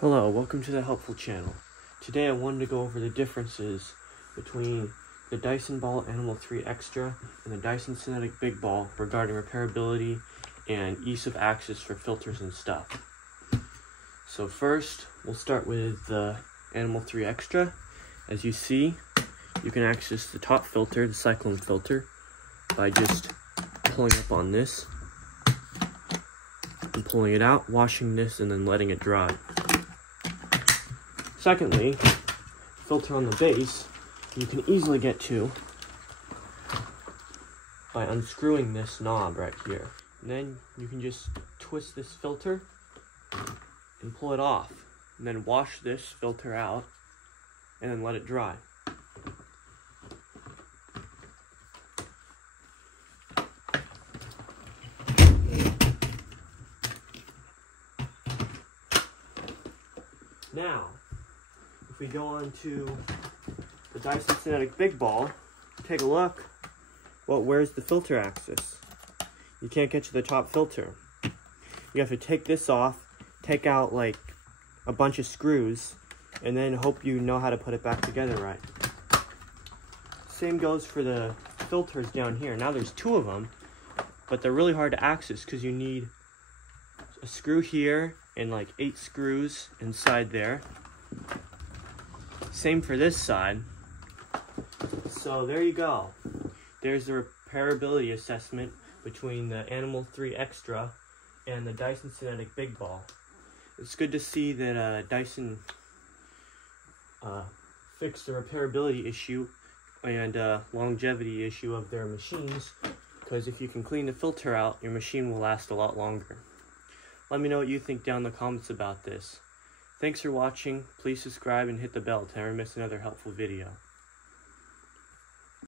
Hello, welcome to the Helpful Channel. Today I wanted to go over the differences between the Dyson Ball Animal 3 Extra and the Dyson Cinetic Big Ball regarding repairability and ease of access for filters and stuff. So first, we'll start with the Animal 3 Extra. As you see, you can access the top filter, the cyclone filter, by just pulling up on this and pulling it out, washing this, and then letting it dry. Secondly, filter on the base, you can easily get to by unscrewing this knob right here. And then you can just twist this filter and pull it off. And then wash this filter out and then let it dry. Now, if we go on to the Dyson Cinetic Big Ball, take a look. Well, where's the filter axis? You can't get to the top filter. You have to take this off, take out like a bunch of screws, and then hope you know how to put it back together right. Same goes for the filters down here. Now there's two of them, but they're really hard to access because you need a screw here and like 8 screws inside there. Same for this side. So there you go. There's the repairability assessment between the Animal 3 Extra and the Dyson Cinetic Big Ball. It's good to see that Dyson fixed the repairability issue and longevity issue of their machines, because if you can clean the filter out, your machine will last a lot longer. Let me know what you think down in the comments about this. Thanks for watching. Please subscribe and hit the bell to never miss another helpful video.